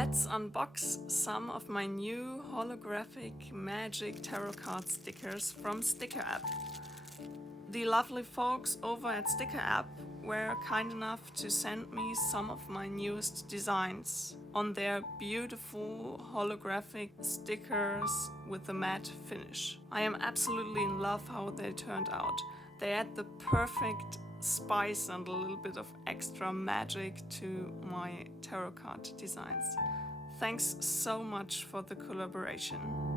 Let's unbox some of my new holographic magic tarot card stickers from StickerApp. The lovely folks over at StickerApp were kind enough to send me some of my newest designs on their beautiful holographic stickers with a matte finish. I am absolutely in love how they turned out. They add the perfect spice and a little bit of extra magic to my tarot card designs. Thanks so much for the collaboration.